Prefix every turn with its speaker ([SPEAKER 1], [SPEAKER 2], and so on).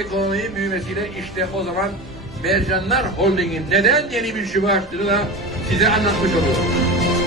[SPEAKER 1] ekonominin büyümesiyle işte o zaman Mercanlar Holding'in neden yeni bir şube açtığını da size anlatmış oluyorum.